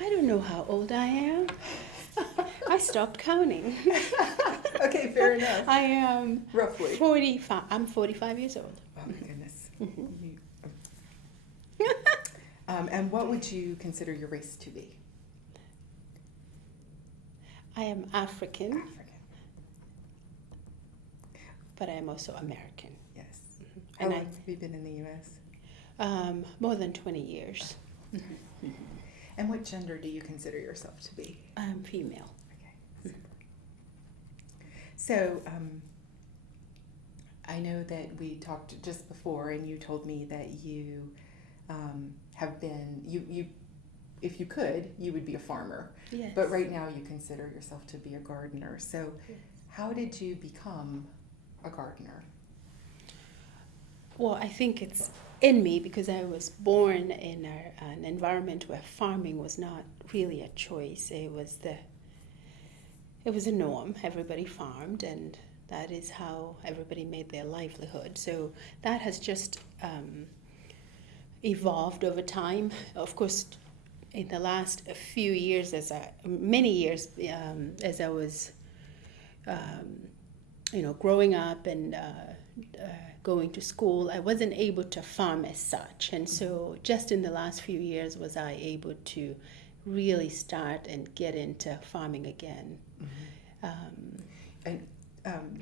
I don't know how old I am. I stopped counting. Okay, fair enough. I am Roughly. 45. I'm 45 years old. Oh my goodness. Mhm. And what would you consider your race to be? I am African, African. but I am also American. Yes. How And long have you been in the U.S.? More than 20 years. And what gender do you consider yourself to be? I'm female. Okay, super. So, I know that we talked just before, and you told me that you have been, if you could, you would be a farmer. Yes. But right now you consider yourself to be a gardener. So, Yes. how did you become a gardener? Well, I think it's in me because I was born in an environment where farming was not really a choice. It was a norm. Everybody farmed, and that is how everybody made their livelihood. So that has just evolved over time. Of course, in the last few years, many years, as I was, growing up and going to school, I wasn't able to farm as such. And so just in the last few years was I able to really start and get into farming again. And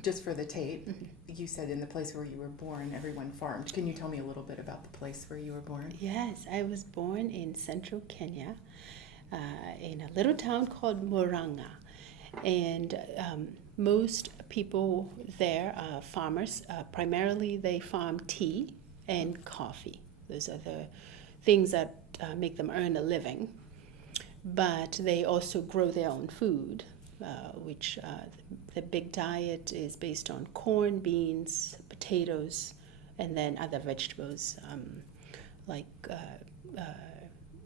just for the tape, you said in the place where you were born, everyone farmed. Can you tell me a little bit about the place where you were born? Yes, I was born in central Kenya, in a little town called Murang'a. And most people there are farmers. Primarily, they farm tea and coffee. Those are the things that make them earn a living. But they also grow their own food, which the big diet is based on corn, beans, potatoes, and then other vegetables like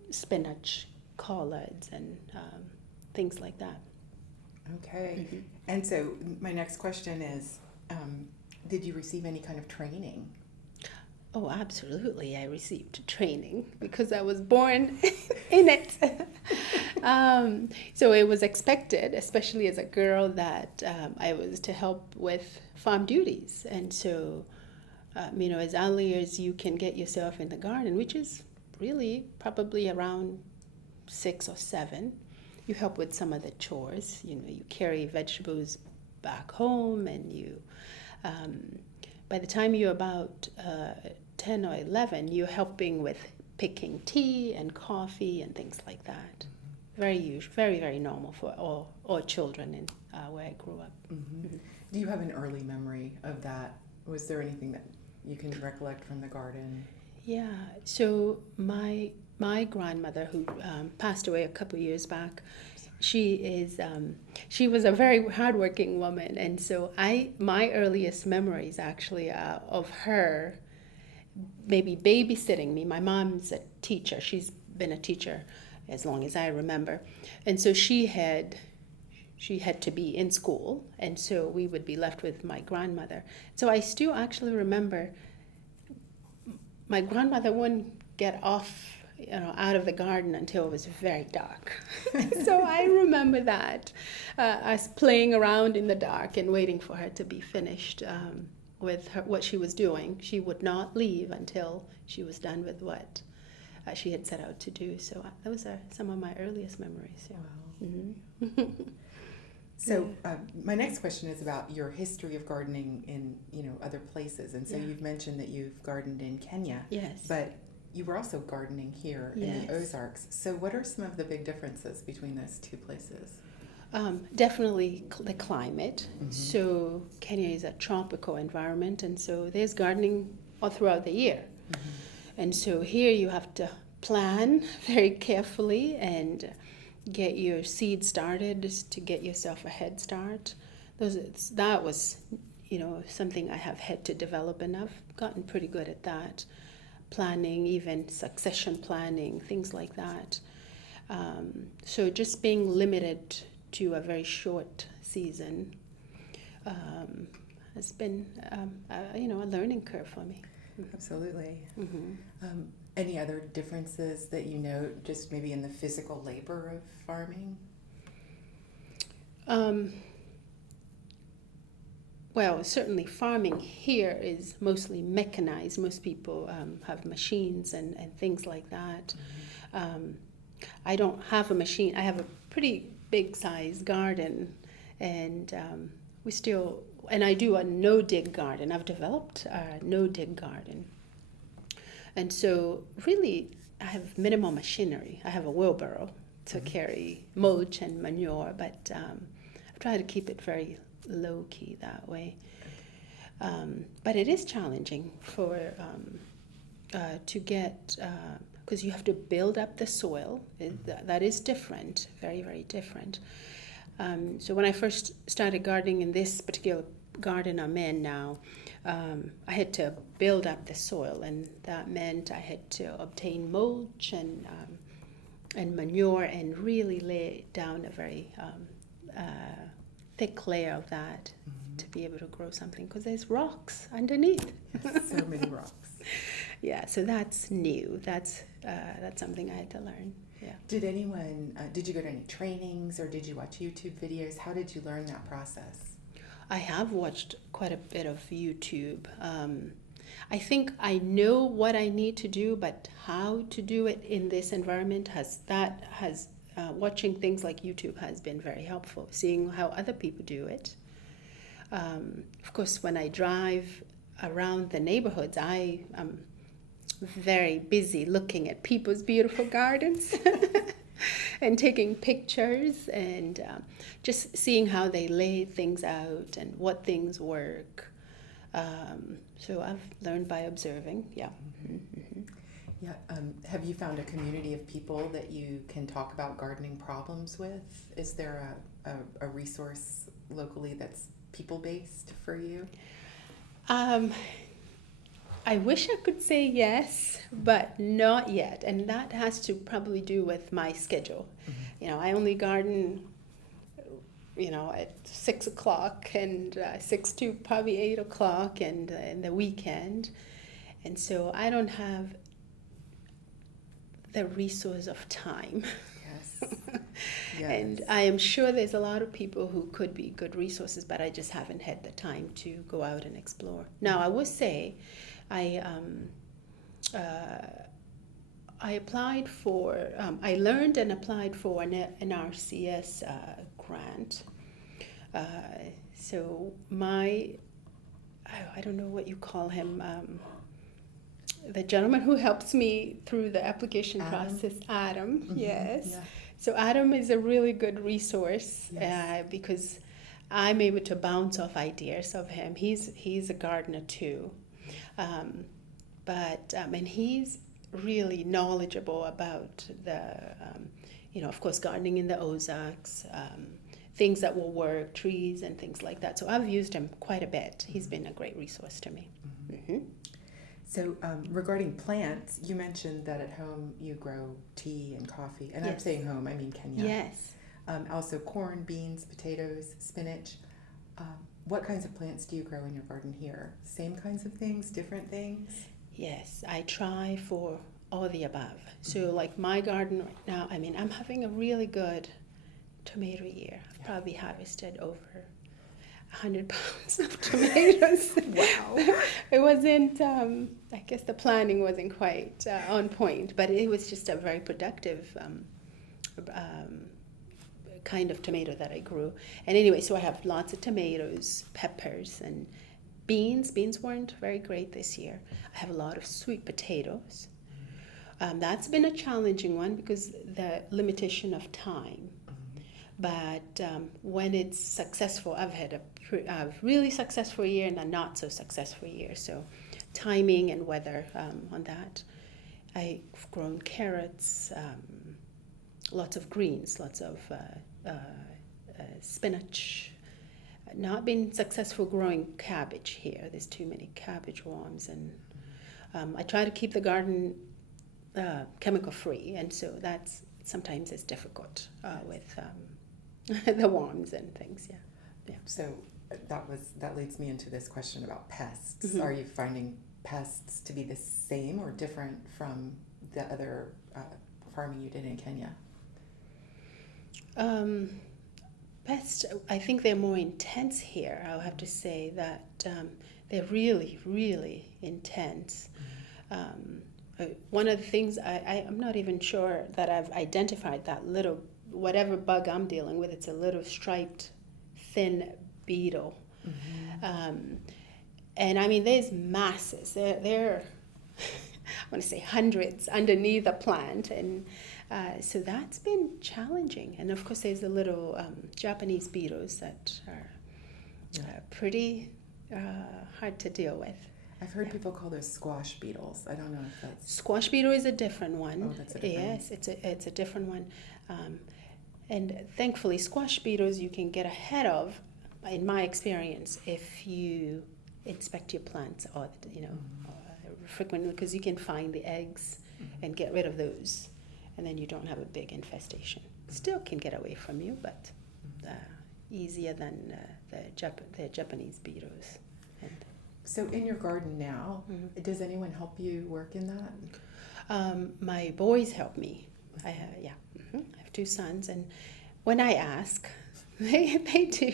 spinach, collards, and things like that. Okay. And so my next question is, did you receive any kind of training? Oh, absolutely. I received training because I was born in it. So it was expected, especially as a girl, that I was to help with farm duties. And so, as early as you can get yourself in the garden, which is really probably around 6 or 7, you help with some of the chores. You carry vegetables back home, and by the time you're about 10 or 11, you're helping with picking tea and coffee and things like that. Very, very normal for all children in where I grew up. Mm-hmm. Do you have an early memory of that? Was there anything that you can recollect from the garden? Yeah, so my grandmother, who passed away a couple of years back, she was a very hardworking woman, and so my earliest memories actually are of her maybe babysitting me. My mom's a teacher; she's been a teacher as long as I remember, and so she had to be in school, and so we would be left with my grandmother. So I still actually remember my grandmother wouldn't get off out of the garden until it was very dark. So I remember that, us playing around in the dark and waiting for her to be finished with what she was doing. She would not leave until she was done with what she had set out to do. So those are some of my earliest memories. Yeah. Wow. Mm-hmm. So my next question is about your history of gardening in other places. And so you've mentioned that you've gardened in Kenya. Yes. But you were also gardening here in Yes. the Ozarks. So what are some of the big differences between those two places? Definitely the climate. Mm-hmm. So Kenya is a tropical environment, and so there's gardening all throughout the year. Mm-hmm. And so here you have to plan very carefully and get your seed started to get yourself a head start. That was, something I have had to develop, and I've gotten pretty good at that. Planning, even succession planning, things like that. So just being limited to a very short season has been, a learning curve for me. Absolutely. Mm-hmm. Any other differences that you note, just maybe in the physical labor of farming? Well, certainly farming here is mostly mechanized. Most people have machines and things like that. I don't have a machine. I have a pretty big size garden, and and I do a no-dig garden. I've developed a no-dig garden. And so really I have minimal machinery. I have a wheelbarrow to carry mulch and manure, but I've tried to keep it very low-key that way. But it is challenging to get, because you have to build up the soil. That is different, very, very different. So when I first started gardening in this particular garden I'm in now, I had to build up the soil, and that meant I had to obtain mulch and manure and really lay down a very thick layer of that to be able to grow something, because there's rocks underneath. Yes, so many rocks. Yeah, so that's new. That's something I had to learn. Yeah. Did you go to any trainings, or did you watch YouTube videos? How did you learn that process? I have watched quite a bit of YouTube. I think I know what I need to do, but how to do it in this environment watching things like YouTube has been very helpful, seeing how other people do it. Of course, when I drive around the neighborhoods, I am very busy looking at people's beautiful gardens and taking pictures and just seeing how they lay things out and what things work. So I've learned by observing, yeah. Mm-hmm. Yeah. Have you found a community of people that you can talk about gardening problems with? Is there a resource locally that's people-based for you? I wish I could say yes, but not yet. And that has to probably do with my schedule. I only garden, at 6 o'clock and 6 to probably 8 o'clock and in the weekend. And so I don't have the resource of time. Yes. Yes. And I am sure there's a lot of people who could be good resources, but I just haven't had the time to go out and explore. Now, I will say, I applied for, I learned and applied for an RCS grant. So I don't know what you call him, the gentleman who helps me through the application process, Adam, yes. Yeah. So Adam is a really good resource, yes. Because I'm able to bounce off ideas of him. He's a gardener too. And he's really knowledgeable about of course, gardening in the Ozarks, things that will work, trees and things like that. So I've used him quite a bit. He's been a great resource to me. Mm-hmm. So regarding plants, you mentioned that at home you grow tea and coffee. And yes. I'm saying home, I mean Kenya. Yes. Also corn, beans, potatoes, spinach. What kinds of plants do you grow in your garden here? Same kinds of things, different things? Yes, I try for all the above. So like my garden right now, I'm having a really good tomato year. I've probably harvested over 100 pounds of tomatoes. Wow. It wasn't, I guess the planning wasn't quite on point, but it was just a very productive kind of tomato that I grew. And anyway, so I have lots of tomatoes, peppers, and beans. Beans weren't very great this year. I have a lot of sweet potatoes. That's been a challenging one because the limitation of time. But when it's successful, I've had a really successful year and a not so successful year. So timing and weather on that. I've grown carrots, lots of greens, lots of spinach. Not been successful growing cabbage here. There's too many cabbage worms. And I try to keep the garden chemical free. And so that's sometimes it's difficult with the worms and things, yeah. So that leads me into this question about pests. Mm-hmm. Are you finding pests to be the same or different from the other farming you did in Kenya? Pests, I think they're more intense here. I'll have to say that they're really, really intense. One of the things I'm not even sure that I've identified that little, whatever bug I'm dealing with, it's a little striped, thin beetle. Mm-hmm. And I mean, there's masses. They're I want to say hundreds underneath the plant. And so that's been challenging. And of course, there's the little Japanese beetles that are pretty hard to deal with. I've heard people call those squash beetles. I don't know if that's... Squash beetle is a different one. Oh, that's a different one. Yes, it's a different one. And thankfully, squash beetles you can get ahead of, in my experience, if you inspect your plants or frequently, because you can find the eggs and get rid of those, and then you don't have a big infestation. Still can get away from you, but easier than the Japanese beetles. So in your garden now, does anyone help you work in that? My boys help me. I have 2 sons, and when I ask, they do.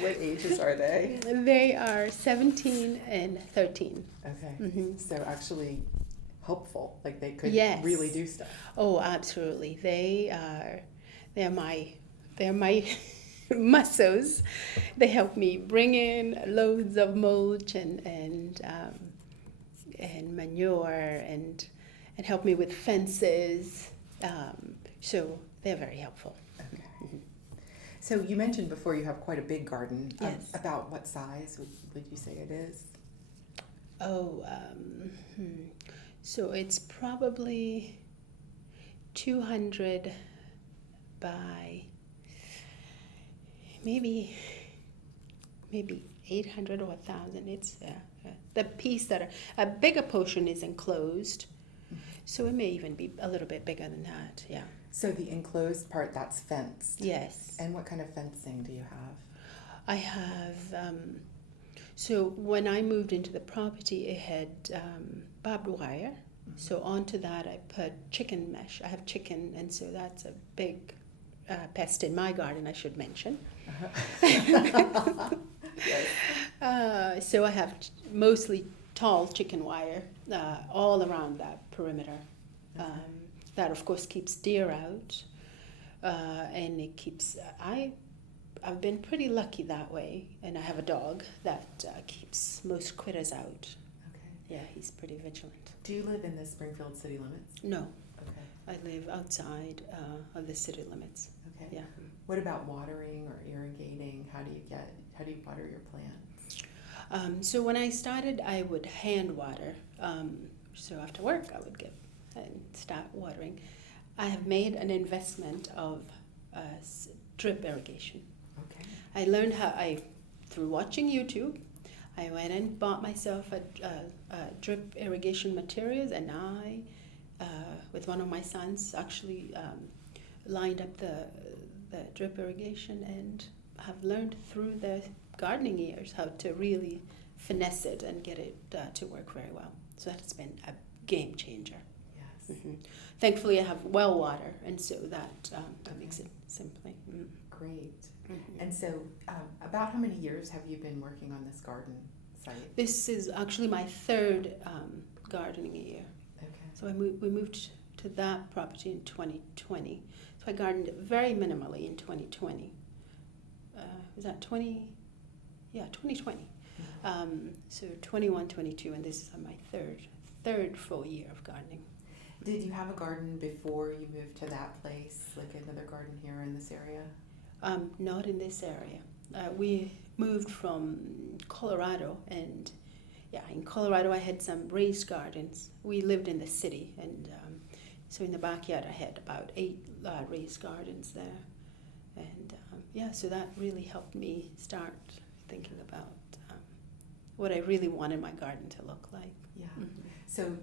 What ages are they? They are 17 and 13. Okay. Mm-hmm. So actually helpful, like they could really do stuff. Oh, absolutely. They're my muscles. They help me bring in loads of mulch and manure and help me with fences. So they're very helpful. Okay. Mm-hmm. So you mentioned before you have quite a big garden. Yes. About what size would you say it is? So it's probably 200 by maybe 800 or 1,000. It's the piece a bigger portion is enclosed, so it may even be a little bit bigger than that. Yeah. So the enclosed part, that's fenced. Yes. And what kind of fencing do you have? I have. So when I moved into the property, it had barbed wire. So onto that I put chicken mesh. I have chicken, and so that's a big pest in my garden, I should mention. Yes. So I have mostly tall chicken wire all around that perimeter. That of course keeps deer out, and it keeps. I've been pretty lucky that way, and I have a dog that keeps most critters out. Okay. Yeah, he's pretty vigilant. Do you live in the Springfield city limits? No. Okay. I live outside of the city limits. Okay. Yeah. What about watering or irrigating? How do you water your plants? So when I started, I would hand water. So after work, I would get and start watering. I have made an investment of drip irrigation. Okay. I learned through watching YouTube. I went and bought myself a drip irrigation materials, and I, with one of my sons, actually lined up the drip irrigation, and have learned through the gardening years how to really finesse it and get it to work very well. So that's been a game changer. Yes. Mm-hmm. Thankfully, I have well water, and so that makes it simply. Mm. Great. Mm-hmm. And so, about how many years have you been working on this garden site? This is actually my 3rd gardening year. Okay. So we moved to that property in 2020. So I gardened very minimally in 2020. Was that 20? Yeah, 2020. Mm-hmm. So 21, 22, and this is my third full year of gardening. Did you have a garden before you moved to that place, like another garden here in this area? Not in this area. We moved from Colorado, and in Colorado I had some raised gardens. We lived in the city, and so in the backyard I had about 8 raised gardens there. And so that really helped me start thinking about what I really wanted my garden to look like. Yeah. Mm-hmm. So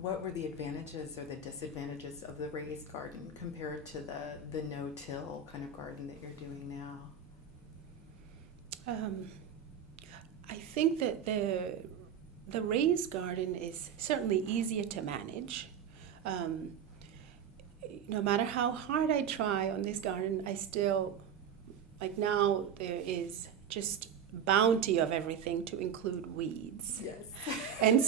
what were the advantages or the disadvantages of the raised garden compared to the no-till kind of garden that you're doing now? I think that the raised garden is certainly easier to manage. Um, no matter how hard I try on this garden, I still, like now, there is just bounty of everything to include weeds. Yes. And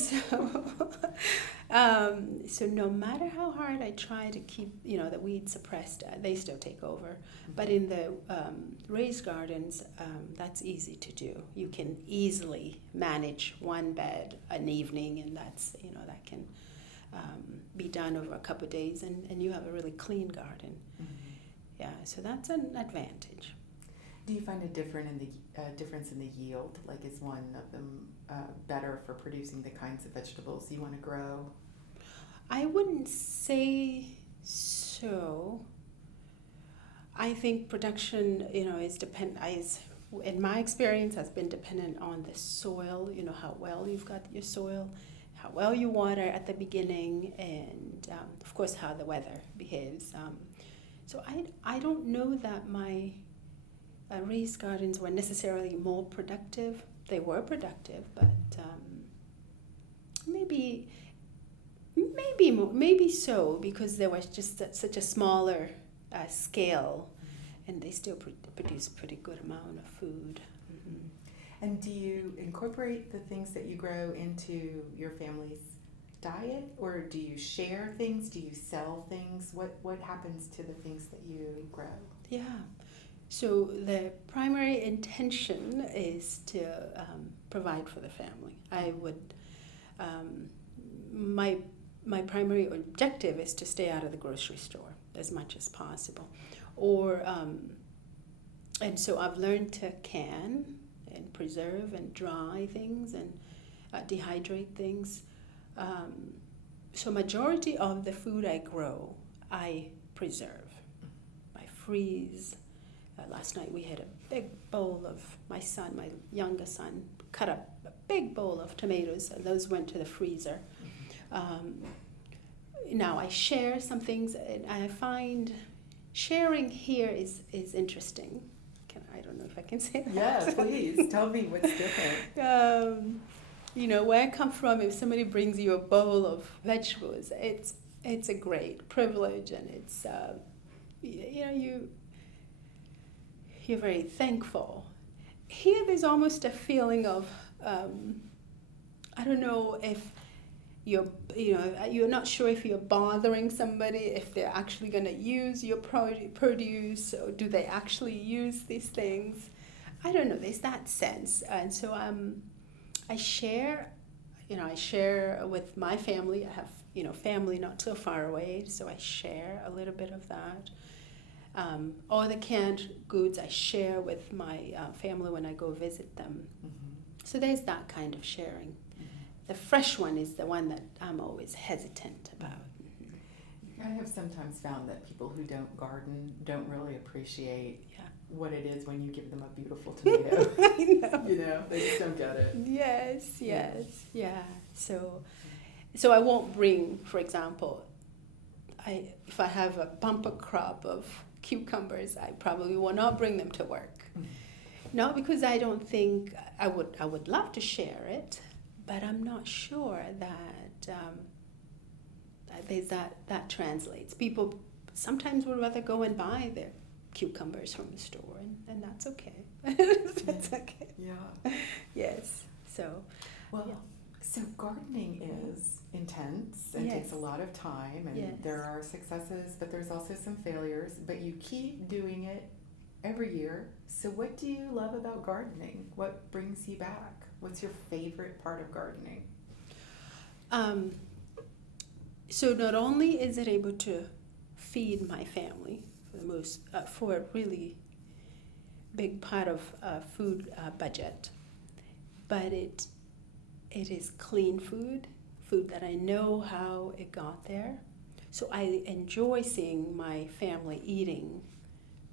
so no matter how hard I try to keep, the weeds suppressed, they still take over. But in the raised gardens, that's easy to do. You can easily manage one bed an evening, and that's, that can be done over a couple of days, and you have a really clean garden. Mm-hmm. Yeah, so that's an advantage. Do you find a difference in the yield? Like, is one of them better for producing the kinds of vegetables you want to grow? I wouldn't say so. I think production, in my experience, has been dependent on the soil. How well you've got your soil, how well you water at the beginning, and of course how the weather behaves. So I don't know that my raised gardens were necessarily more productive. They were productive, but maybe so, because there was just such a smaller scale, and they still produce a pretty good amount of food. Mm-hmm. And do you incorporate the things that you grow into your family's diet, or do you share things? Do you sell things? What happens to the things that you grow? Yeah. So the primary intention is to provide for the family. I would, my primary objective is to stay out of the grocery store as much as possible, and so I've learned to can and preserve and dry things and dehydrate things. So majority of the food I grow, I preserve. I freeze. Last night we had a big bowl of, my younger son, cut up a big bowl of tomatoes, and those went to the freezer. Now I share some things, and I find sharing here is interesting. I don't know if I can say that. Yeah, please, tell me what's different. Where I come from, if somebody brings you a bowl of vegetables, it's a great privilege, and it's, you're very thankful. Here there's almost a feeling of, I don't know if you're not sure if you're bothering somebody, if they're actually going to use your produce, or do they actually use these things. I don't know, there's that sense. And so I share with my family. I have, family not so far away, so I share a little bit of that. All the canned goods I share with my family when I go visit them. Mm-hmm. So there's that kind of sharing. Mm-hmm. The fresh one is the one that I'm always hesitant about. Mm-hmm. I have sometimes found that people who don't garden don't really appreciate what it is when you give them a beautiful tomato. I know. They just don't get it. Yes. Yeah. So I won't bring, for example, if I have a bumper crop of cucumbers, I probably will not bring them to work. Mm-hmm. Not because I don't think I would love to share it, but I'm not sure that that translates. People sometimes would rather go and buy their cucumbers from the store, and that's okay. That's okay. Yeah. Yes. So. Well. Yeah. So gardening is intense and takes a lot of time, and there are successes, but there's also some failures, but you keep doing it every year. So what do you love about gardening? What brings you back? What's your favorite part of gardening? So not only is it able to feed my family for a really big part of food budget, but it is clean food that I know how it got there. So I enjoy seeing my family eating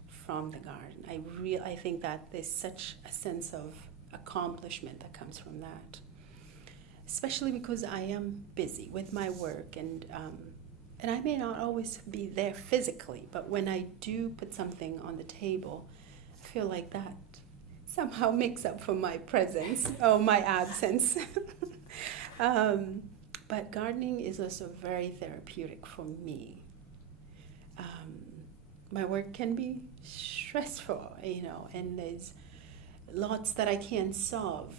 from the garden. I think that there's such a sense of accomplishment that comes from that. Especially because I am busy with my work, and I may not always be there physically, but when I do put something on the table, I feel like that somehow makes up for my presence or my absence. But gardening is also very therapeutic for me. My work can be stressful, and there's lots that I can't solve.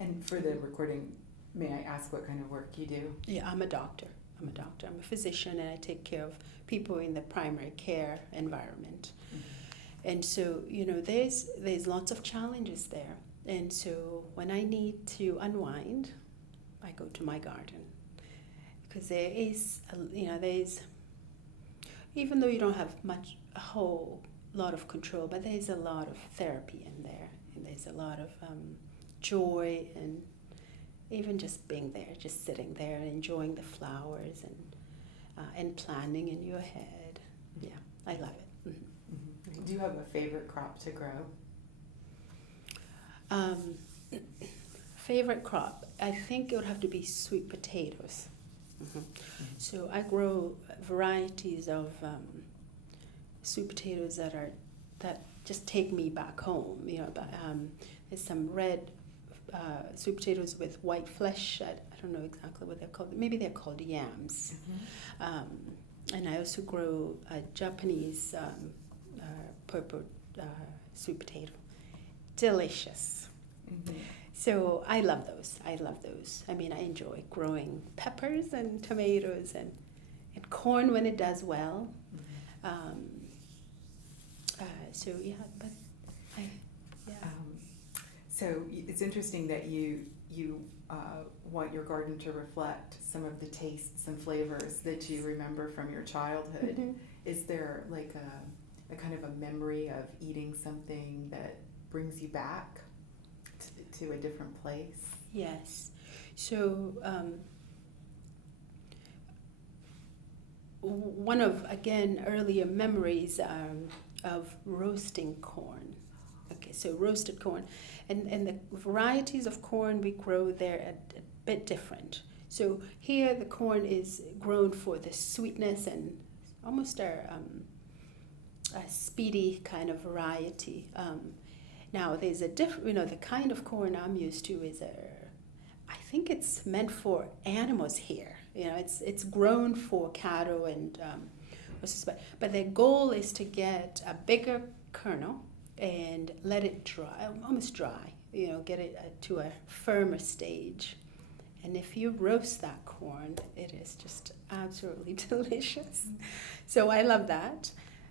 And for the recording, may I ask what kind of work you do? Yeah, I'm a doctor. I'm a physician, and I take care of people in the primary care environment. Mm-hmm. And so, there's lots of challenges there. And so when I need to unwind, I go to my garden. Because there is, there's, even though you don't have a whole lot of control, but there's a lot of therapy in there. And there's a lot of joy, and even just being there, just sitting there and enjoying the flowers and planning in your head. Yeah, I love it. Mm-hmm. Mm-hmm. Do you have a favorite crop to grow? Favorite crop, I think it would have to be sweet potatoes. Mm-hmm. Mm-hmm. So I grow varieties of sweet potatoes that just take me back home. There's some red sweet potatoes with white flesh. I don't know exactly what they're called. Maybe they're called yams. Mm-hmm. And I also grow a Japanese purple sweet potato. Delicious. Mm-hmm. So I love those. I mean, I enjoy growing peppers and tomatoes and corn when it does well. Mm-hmm. So yeah, but yeah. So it's interesting that you want your garden to reflect some of the tastes and flavors that you remember from your childhood. Mm-hmm. Is there like a kind of a memory of eating something that brings you back to a different place? Yes. So one of, again, earlier memories of roasting corn. Okay, so roasted corn. And the varieties of corn we grow there are a bit different. So here the corn is grown for the sweetness and almost a speedy kind of variety. Now there's a different, the kind of corn I'm used to is I think it's meant for animals here. It's grown for cattle and but their goal is to get a bigger kernel and let it dry, almost dry, get it to a firmer stage. And if you roast that corn, it is just absolutely delicious. So I love that.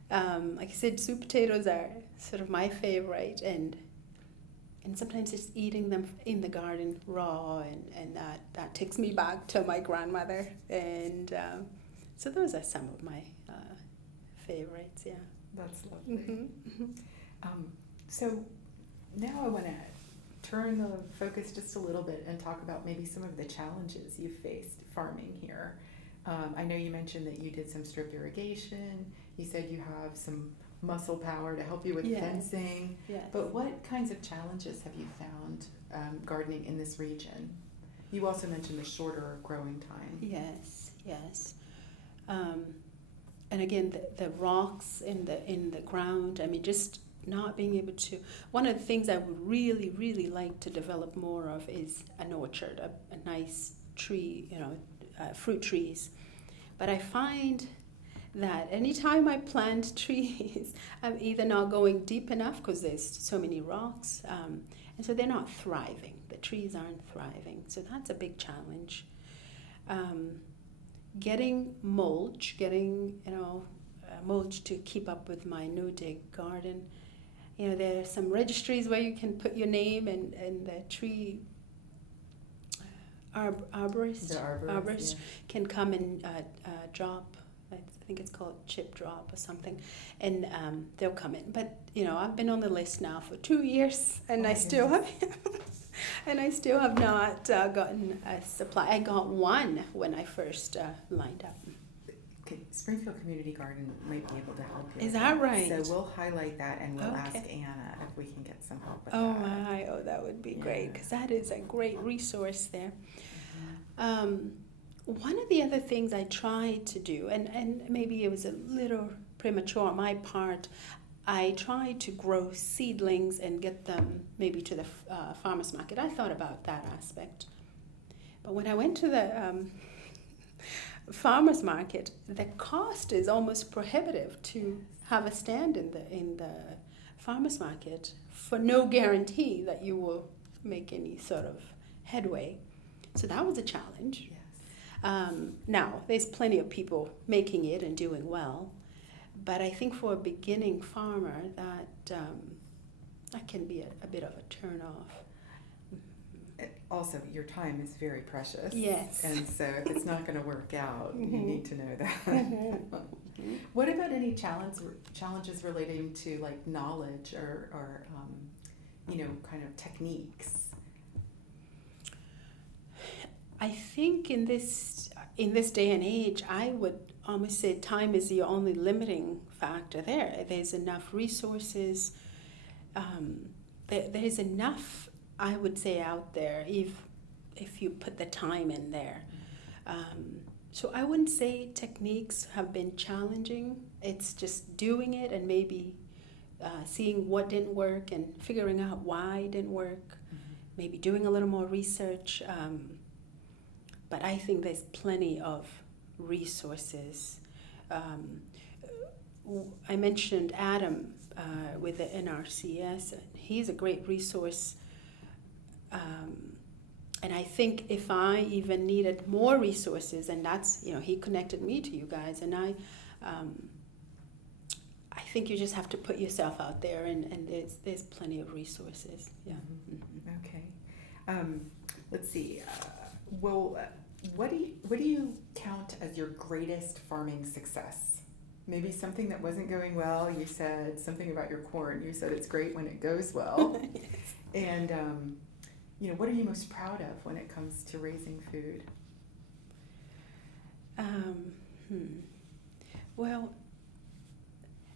Like I said, sweet potatoes are sort of my favorite, and sometimes just eating them in the garden raw, and that takes me back to my grandmother. And so those are some of my favorites, yeah. That's lovely. Mm-hmm. So now I want to turn the focus just a little bit and talk about maybe some of the challenges you've faced farming here. I know you mentioned that you did some strip irrigation. You said you have some muscle power to help you with fencing. Yes. But what kinds of challenges have you found gardening in this region? You also mentioned the shorter growing time. Yes. And again, the rocks in the ground. I mean, just not being able to. One of the things I would really, really like to develop more of is an orchard, a nice tree, fruit trees. But I find that anytime I plant trees, I'm either not going deep enough because there's so many rocks, and so they're not thriving. The trees aren't thriving, so that's a big challenge. Getting mulch, mulch to keep up with my no-dig garden. There are some registries where you can put your name, and the tree arborist can come and drop. I think it's called chip drop or something, and they'll come in. But I've been on the list now for 2 years, and I still have not gotten a supply. I got one when I first lined up. Okay, Springfield Community Garden might be able to help you. Is that right? So we'll highlight that, and we'll ask Anna if we can get some help with that. Oh, that would be great, because that is a great resource there. Mm-hmm. One of the other things I tried to do, and maybe it was a little premature on my part, I tried to grow seedlings and get them maybe to the farmer's market. I thought about that aspect. But when I went to the farmers market, the cost is almost prohibitive to have a stand in the farmers market for no guarantee that you will make any sort of headway. So that was a challenge. Yes. Now, there's plenty of people making it and doing well, but I think for a beginning farmer that can be a bit of a turn off. Also, your time is very precious. Yes. And so if it's not going to work out, Mm-hmm. you need to know that. Mm-hmm. What about any challenges relating to like knowledge or kind of techniques? I think in this day and age, I would almost say time is the only limiting factor there. There's enough resources. There's enough, I would say, out there if you put the time in there. So I wouldn't say techniques have been challenging. It's just doing it and maybe seeing what didn't work and figuring out why it didn't work. Mm-hmm. Maybe doing a little more research. But I think there's plenty of resources. I mentioned Adam with the NRCS. He's a great resource. And I think if I even needed more resources, and that's, he connected me to you guys, and I think you just have to put yourself out there, and there's plenty of resources. Yeah. Mm-hmm. Okay. Let's see. What do you count as your greatest farming success? Maybe something that wasn't going well. You said something about your corn. You said it's great when it goes well. Yes. And what are you most proud of when it comes to raising food? Well,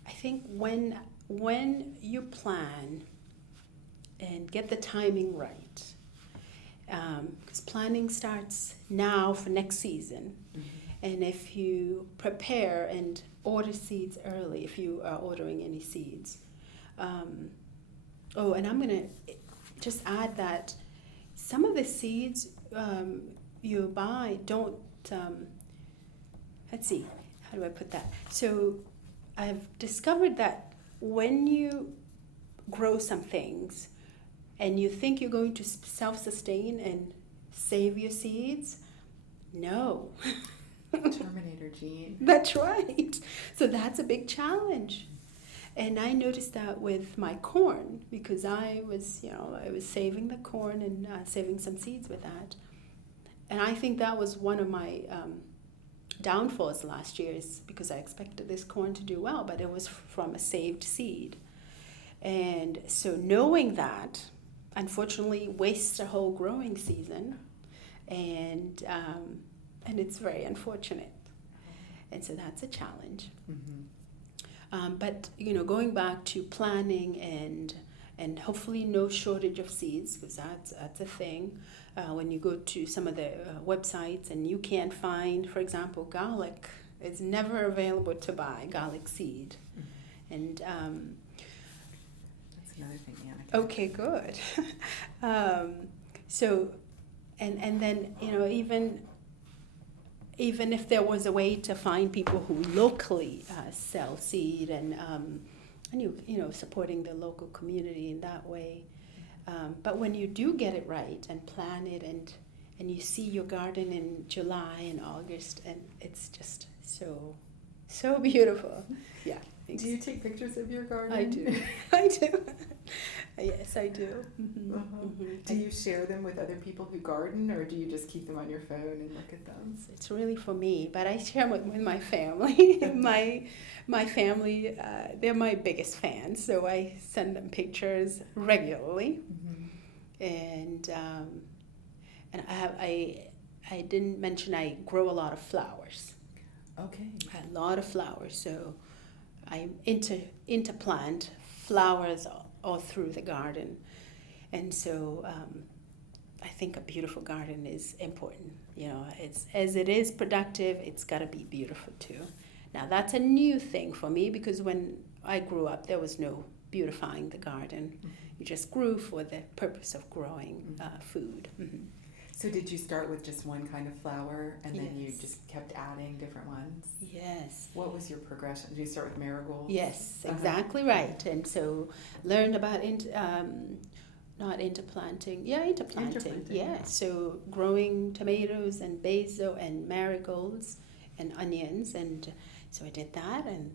I think when you plan and get the timing right, because planning starts now for next season, mm-hmm. and if you prepare and order seeds early, if you are ordering any seeds. And I'm going to just add that some of the seeds you buy don't, let's see, how do I put that? So I've discovered that when you grow some things and you think you're going to self-sustain and save your seeds, no. Terminator gene. That's right. So that's a big challenge. And I noticed that with my corn, because I was saving the corn and saving some seeds with that. And I think that was one of my downfalls last year, is because I expected this corn to do well, but it was from a saved seed. And so knowing that, unfortunately, wastes a whole growing season, and it's very unfortunate. And so that's a challenge. Mm-hmm. But going back to planning and hopefully no shortage of seeds, because that's a thing. When you go to some of the websites and you can't find, for example, garlic, it's never available to buy garlic seed. Mm-hmm. And that's another thing, Anna. Okay, good. So, and then even if there was a way to find people who locally sell seed and supporting the local community in that way. But when you do get it right and plan it and you see your garden in July and August, and it's just so beautiful. Yeah. Thanks. Do you take pictures of your garden? I do. I do. Yes, I do. Mm-hmm. Uh-huh. Mm-hmm. Do you share them with other people who garden, or do you just keep them on your phone and look at them? It's really for me, but I share them with my family. my family, they're my biggest fans, so I send them pictures regularly. Mm-hmm. And I didn't mention I grow a lot of flowers. Okay. A lot of flowers, so I'm into plant flowers all through the garden, and so I think a beautiful garden is important. It's as it is productive, it's got to be beautiful too. Now that's a new thing for me, because when I grew up, there was no beautifying the garden. Mm-hmm. You just grew for the purpose of growing food. Mm-hmm. So did you start with just one kind of flower and then you Yes. just kept adding different ones? Yes. What was your progression? Did you start with marigolds? Yes, exactly right. And so learned about not interplanting. Yeah, interplanting. Yeah. So growing tomatoes and basil and marigolds and onions, and so I did that, and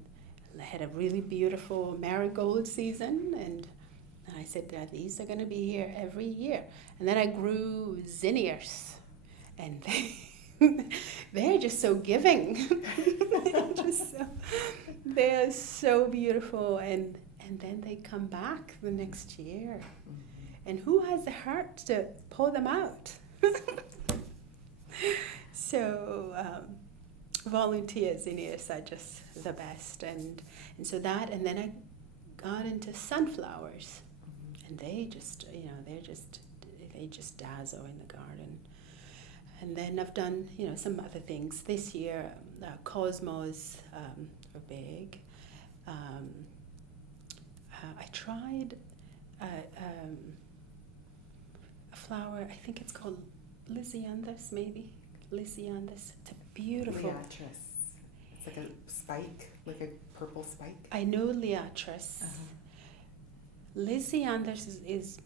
I had a really beautiful marigold season, and I said that these are going to be here every year. And then I grew zinnias, and they're just so giving. They're so beautiful, and then they come back the next year. And who has the heart to pull them out? So volunteer zinnias are just the best, and so that, and then I got into sunflowers, and they just they just dazzle in the garden. And then I've done some other things this year. Cosmos are big. I tried a flower. I think it's called Lysianthus, maybe Lysianthus. It's a beautiful. Liatris. It's like a spike, like a purple spike. I know Liatris. Lysianthus is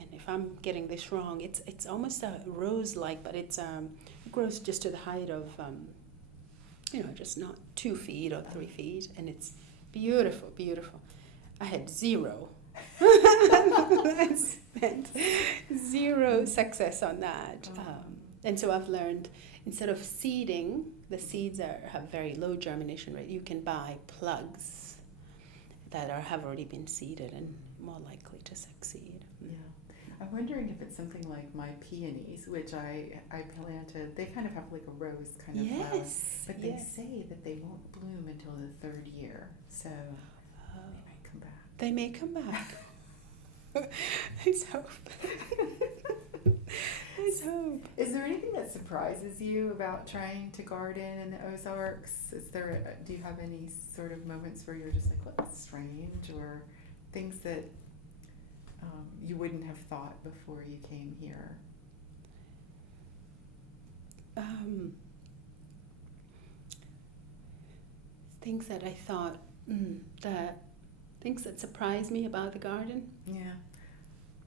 and if I'm getting this wrong, it's almost a rose-like, but it grows just to the height of just not 2 feet or 3 feet, and it's beautiful, beautiful. I had zero. I spent zero success on that. And so I've learned, instead of seeding, the seeds have very low germination rate. You can buy plugs that have already been seeded and more likely to succeed. Yeah. I'm wondering if it's something like my peonies, which I planted. They kind of have like a rose kind of flower, but they say that they won't bloom until the 3rd year. So they might come back. They may come back. Let's hope. Let's hope. Is there anything that surprises you about trying to garden in the Ozarks? Do you have any sort of moments where you're just like, well, that's strange, or things that you wouldn't have thought before you came here? Things that I thought, things that surprised me about the garden? Yeah.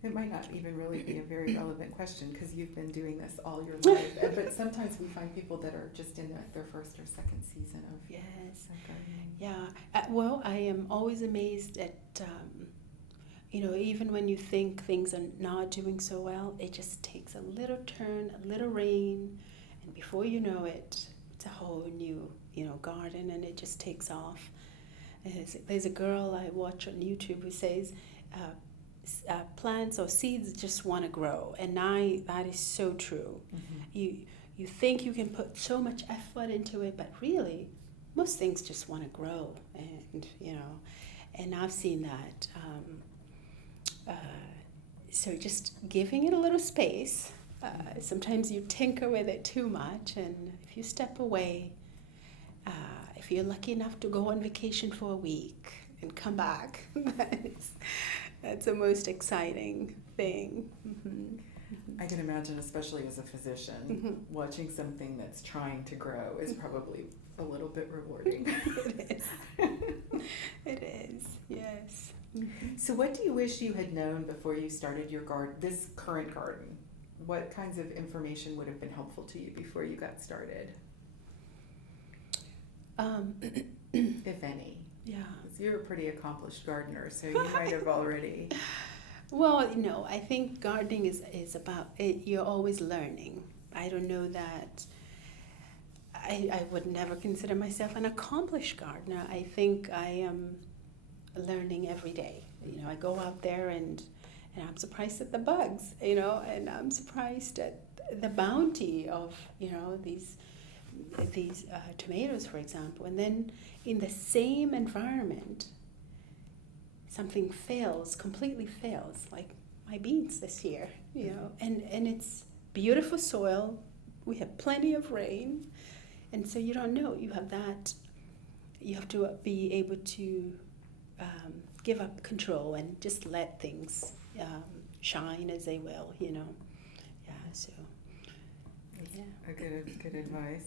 It might not even really be a very relevant question because you've been doing this all your life. But sometimes we find people that are just in their 1st or 2nd season of gardening. Yeah. Well, I am always amazed at, even when you think things are not doing so well, it just takes a little turn, a little rain, and before you know it, it's a whole new, garden, and it just takes off. There's a girl I watch on YouTube who says, plants or seeds just want to grow, and that is so true. You think you can put so much effort into it, but really most things just want to grow, and I've seen that. So just giving it a little space. Sometimes you tinker with it too much, and if you step away, if you're lucky enough to go on vacation for a week and come back, that's the most exciting thing. I can imagine, especially as a physician, watching something that's trying to grow is probably a little bit rewarding. It is. It is, yes. So what do you wish you had known before you started your this current garden? What kinds of information would have been helpful to you before you got started? If any. Yeah. You're a pretty accomplished gardener, so you might have already... Well, I think gardening is about it. You're always learning. I don't know that I would never consider myself an accomplished gardener. I think I am learning every day. I go out there and I'm surprised at the bugs, and I'm surprised at the bounty of, these tomatoes, for example. And then in the same environment, something completely fails, like my beans this year, and it's beautiful soil. We have plenty of rain, and so you don't know. You have to be able to give up control and just let things shine as they will, Yeah, so That's good advice.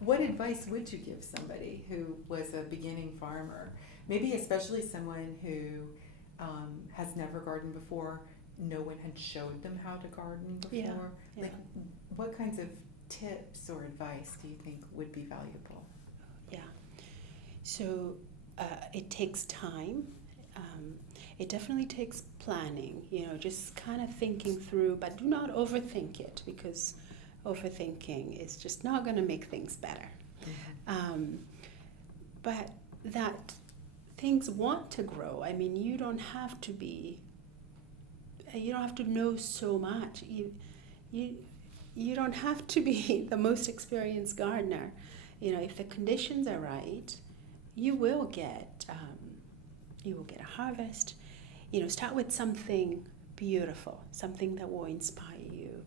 What advice would you give somebody who was a beginning farmer? Maybe especially someone who has never gardened before, no one had showed them how to garden before. Like, what kinds of tips or advice do you think would be valuable? Yeah. So it takes time. It definitely takes planning, just kind of thinking through, but do not overthink it, because overthinking is just not going to make things better. But that things want to grow. I mean, you don't have to know so much. You don't have to be the most experienced gardener. If the conditions are right, you will get a harvest. Start with something beautiful, something that will inspire you.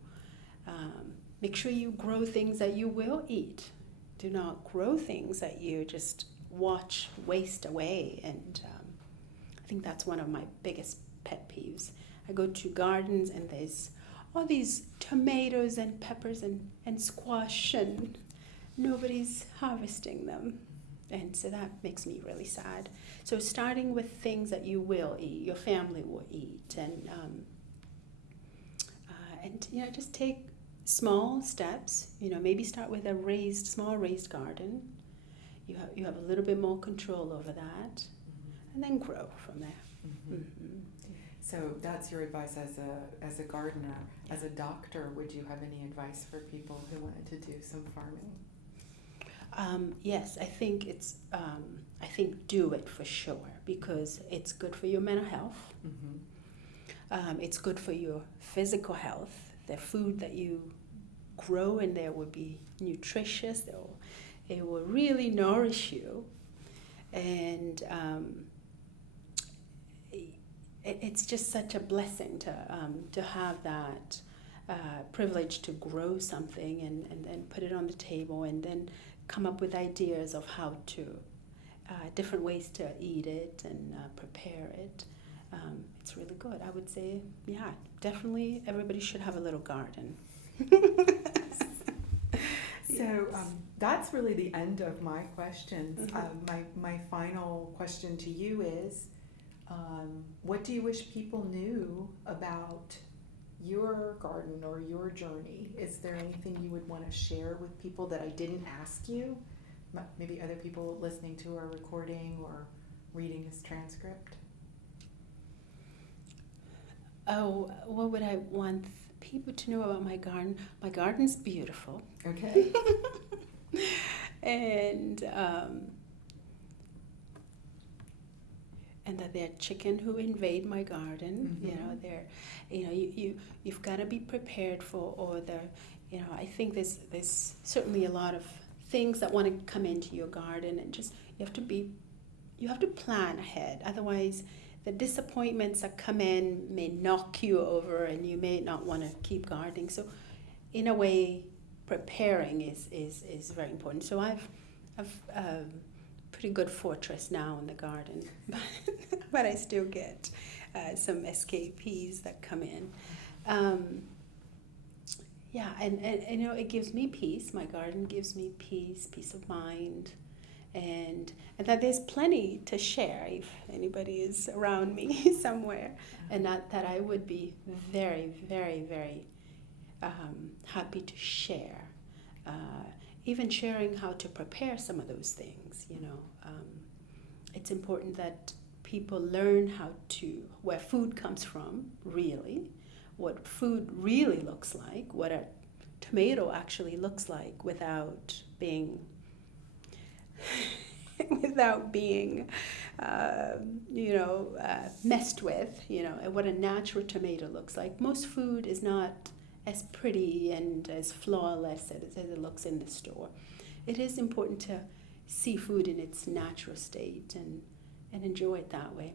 Make sure you grow things that you will eat. Do not grow things that you just watch waste away. And I think that's one of my biggest pet peeves. I go to gardens and there's all these tomatoes and peppers and squash, and nobody's harvesting them. And so that makes me really sad. So starting with things that you will eat, your family will eat, and just take small steps. Maybe start with a small raised garden. You have a little bit more control over that, and then grow from there. So that's your advice as a gardener. As a doctor, would you have any advice for people who wanted to do some farming? Yes, I think do it for sure, because it's good for your mental health. It's good for your physical health. The food that you grow in there will be nutritious. It will really nourish you, and it's just such a blessing to have that privilege to grow something and then put it on the table, and then come up with ideas of how to different ways to eat it and prepare it. It's really good. I would say, definitely everybody should have a little garden. So that's really the end of my questions. My final question to you is, what do you wish people knew about your garden or your journey? Is there anything you would want to share with people that I didn't ask you? Maybe other people listening to our recording or reading this transcript? Oh, what would I want people to know about my garden? My garden's beautiful. Okay. And that there are chickens who invade my garden. You've got to be prepared for all the. I think there's certainly a lot of things that want to come into your garden, and just you have to plan ahead. Otherwise, the disappointments that come in may knock you over, and you may not want to keep gardening. So, in a way, preparing is very important. So I've pretty good fortress now in the garden, but I still get some escapees that come in. And it gives me peace. My garden gives me peace of mind, and that there's plenty to share if anybody is around me somewhere, and that I would be very, very, very happy to share. Even sharing how to prepare some of those things, it's important that people learn where food comes from, really, what food really looks like, what a tomato actually looks like without being messed with, and what a natural tomato looks like. Most food is not as pretty and as flawless as it looks in the store. It is important to see food in its natural state and enjoy it that way.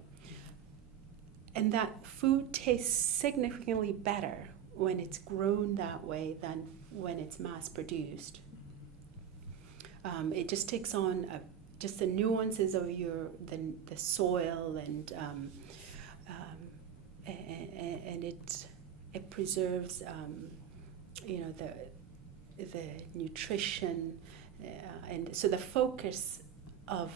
And that food tastes significantly better when it's grown that way than when it's mass produced. It just takes on just the nuances of the soil, and it preserves the nutrition, and so the focus of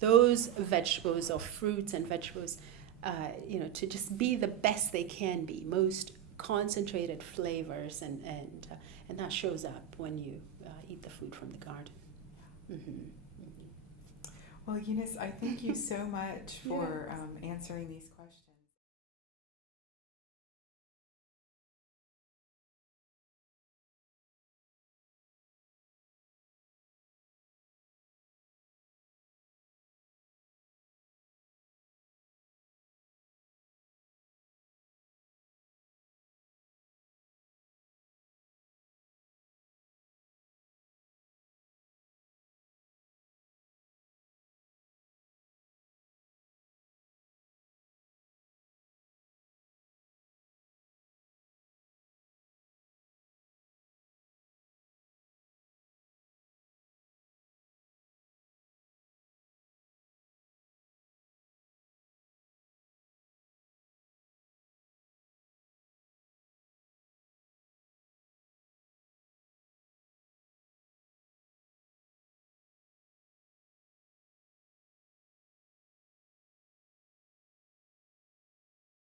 those vegetables or fruits and vegetables, to just be the best they can be, most concentrated flavors, and that shows up when you eat the food from the garden. Mm-hmm. Well, Eunice, I thank you so much for answering these questions.